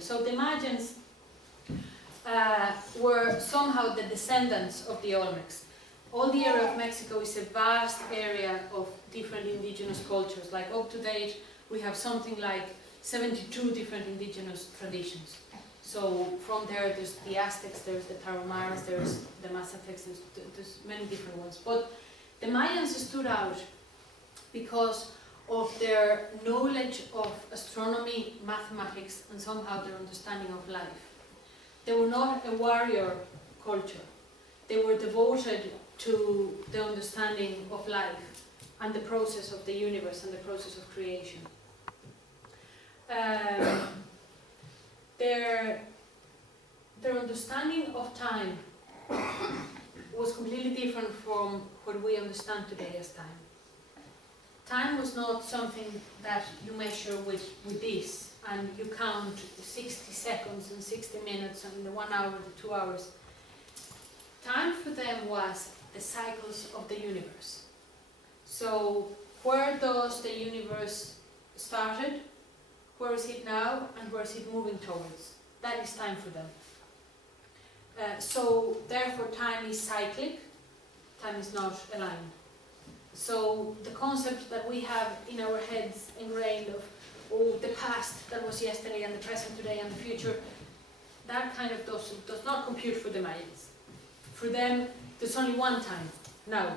thing. So the Mayans were somehow the descendants of the Olmecs. All the area of Mexico is a vast area of different indigenous cultures. Like up to date, we have something like 72 different indigenous traditions. So from there, there's the Aztecs, there's the Tarahumaras, there's the Mazatecs, there's many different ones. But the Mayans stood out because of their knowledge of astronomy, mathematics, and somehow their understanding of life. They were not a warrior culture. They were devoted to the understanding of life and the process of the universe and the process of creation. Their understanding of time was completely different from what we understand today as time. Time was not something that you measure with this and you count 60 seconds and 60 minutes and the 1 hour, the 2 hours. Time for them was the cycles of the universe. So where does the universe started? Where is it now? And where is it moving towards? That is time for them. So therefore time is cyclic, time is not aligned. So the concept that we have in our heads ingrained of the past that was yesterday and the present today and the future, that kind of does not compute for the Mayans. For them, there's only one time, now,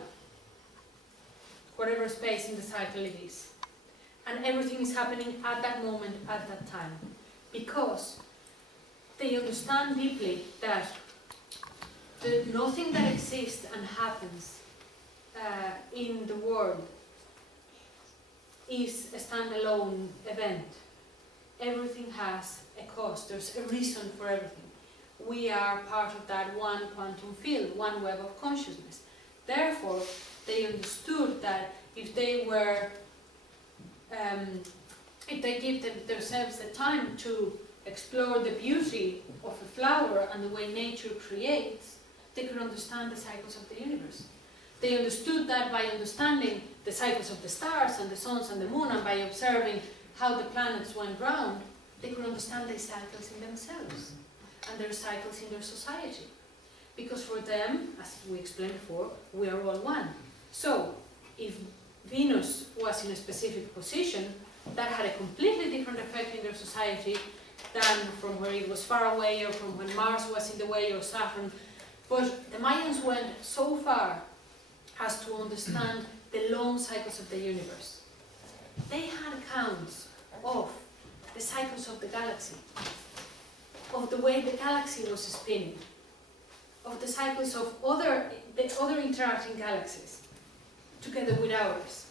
whatever space in the cycle it is. And everything is happening at that moment, at that time. Because they understand deeply that nothing that exists and happens in the world is a standalone event. Everything has a cause, there's a reason for everything. We are part of that one quantum field, one web of consciousness. Therefore, they understood that if they were, if they give themselves the time to explore the beauty of a flower and the way nature creates, they could understand the cycles of the universe. They understood that by understanding the cycles of the stars and the suns and the moon, and by observing how the planets went round, they could understand these cycles in themselves and their cycles in their society. Because for them, as we explained before, we are all one. So, if Venus was in a specific position, that had a completely different effect in their society than from where it was far away, or from when Mars was in the way, or Saturn. But the Mayans went so far as to understand the long cycles of the universe. They had accounts of the cycles of the galaxy, of the way the galaxy was spinning, of the cycles of the other interacting galaxies, together with ours.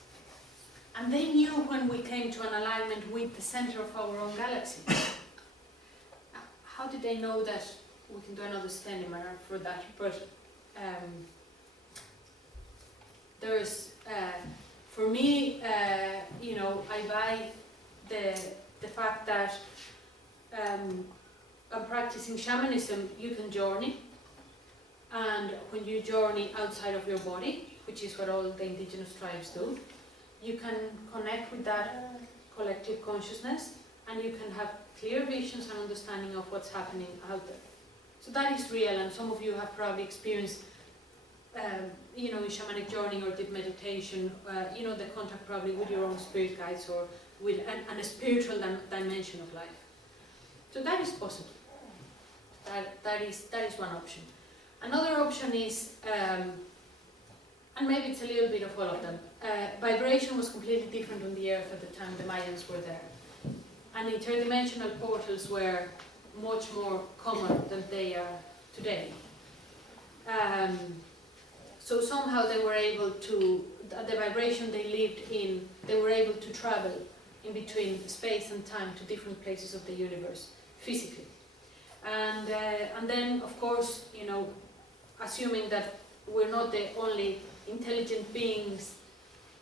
And they knew when we came to an alignment with the center of our own galaxy. How did they know that? We can do another seminar for that, but there's, for me, you know, I buy the fact that practicing shamanism, you can journey, and when you journey outside of your body, which is what all the indigenous tribes do, you can connect with that collective consciousness, and you can have clear visions and understanding of what's happening out there. So that is real, and some of you have probably experienced, you know, shamanic journey or deep meditation, you know, the contact probably with your own spirit guides or with a spiritual dimension of life. So that is possible. That is one option. Another option is, and maybe it's a little bit of all of them, vibration was completely different on the Earth at the time the Mayans were there. And interdimensional portals were much more common than they are today. So somehow they were able to, the vibration they lived in, they were able to travel in between space and time to different places of the universe, physically. And then, of course, you know, assuming that we're not the only intelligent beings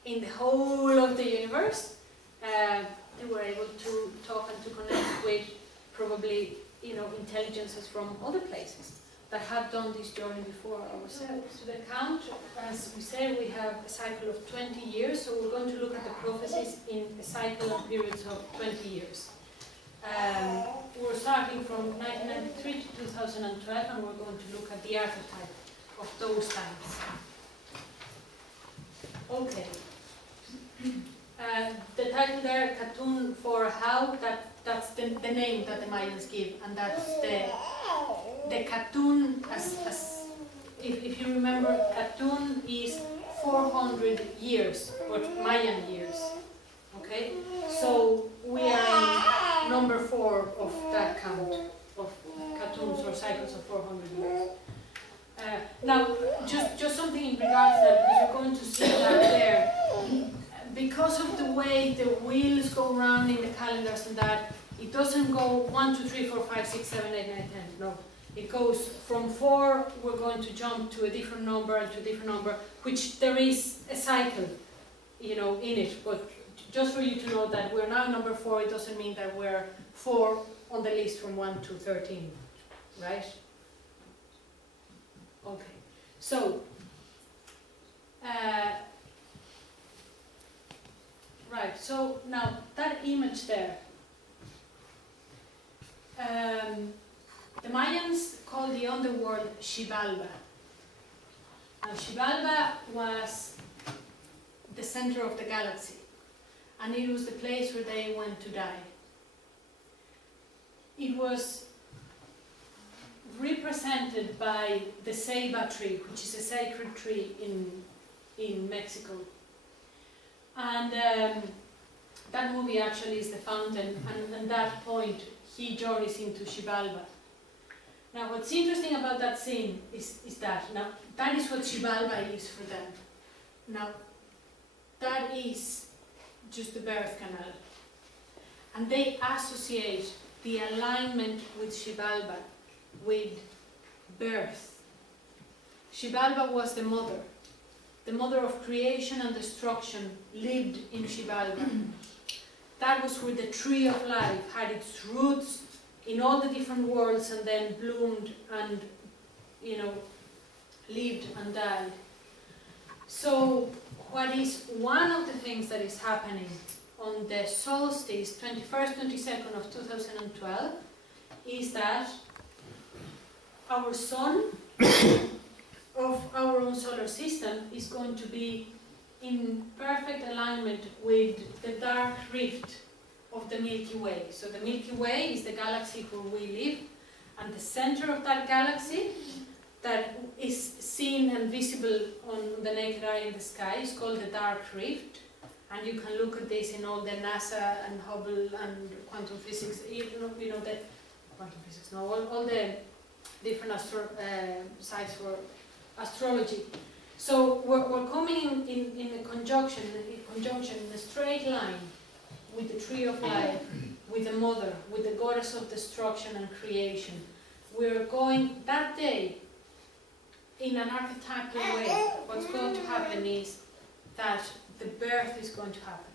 in the whole of the universe, they were able to talk and to connect with probably, you know, intelligences from other places that have done this journey before ourselves. To the count, as we said, we have a cycle of 20 years, so we're going to look at the prophecies in a cycle of periods of 20 years. We're starting from 1993 to 2012, and we're going to look at the archetype of those times. Okay. The title there, Cartoon for How, that's the name that the Mayans give, and that's the cartoon, as if you remember, cartoon is 400 years, or Mayan years. Okay? So we are in number 4 of that count of cartoons or cycles of 400 years. Now, just something in regards to that, because you're going to see that there. Because of the way the wheels go around in the calendars and that, it doesn't go 1, 2, 3, 4, 5, 6, 7, 8, 9, 10. No. It goes from 4, we're going to jump to a different number and to a different number, which there is a cycle, you know, in it. But just for you to know that we're now number 4, it doesn't mean that we're 4 on the list from 1 to 13, right? Okay. So, right, so now that image there, the Mayans call the underworld Xibalba. Now Xibalba was the center of the galaxy, and it was the place where they went to die. It was represented by the ceiba tree, which is a sacred tree in Mexico. And that movie actually is the fountain, and at that point he journeys into Xibalba. Now what's interesting about that scene is that, now that is what Xibalba is for them. Now that is just the birth canal. And they associate the alignment with Xibalba with birth. Xibalba was the mother of creation and destruction lived in Xibalba. That was where the tree of life had its roots in all the different worlds and then bloomed and, you know, lived and died. So what is one of the things that is happening on the solstice, 21st, 22nd of 2012, is that our sun of our own solar system is going to be in perfect alignment with the dark rift of the Milky Way. So the Milky Way is the galaxy where we live, and the center of that galaxy that is seen and visible on the naked eye in the sky is called the dark rift. And you can look at this in all the NASA and Hubble and quantum physics, you know the quantum physics, no, all the different sites for astrology. So we're coming in a conjunction, in a straight line with the tree of life, with the mother, with the goddess of destruction and creation. We're going that day in an archetypal way. What's going to happen is that the birth is going to happen.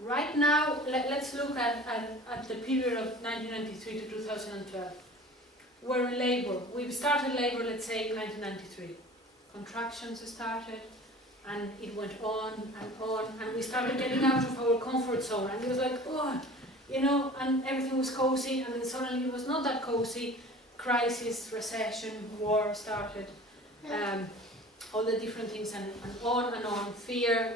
Right now, let's look at the period of 1993 to 2012. We're in labor. We've started labor, let's say, in 1993. Contractions started, and it went on, and we started getting out of our comfort zone, and it was like, oh, you know, and everything was cozy, and then suddenly it was not that cozy. Crisis, recession, war started, all the different things, and on, fear,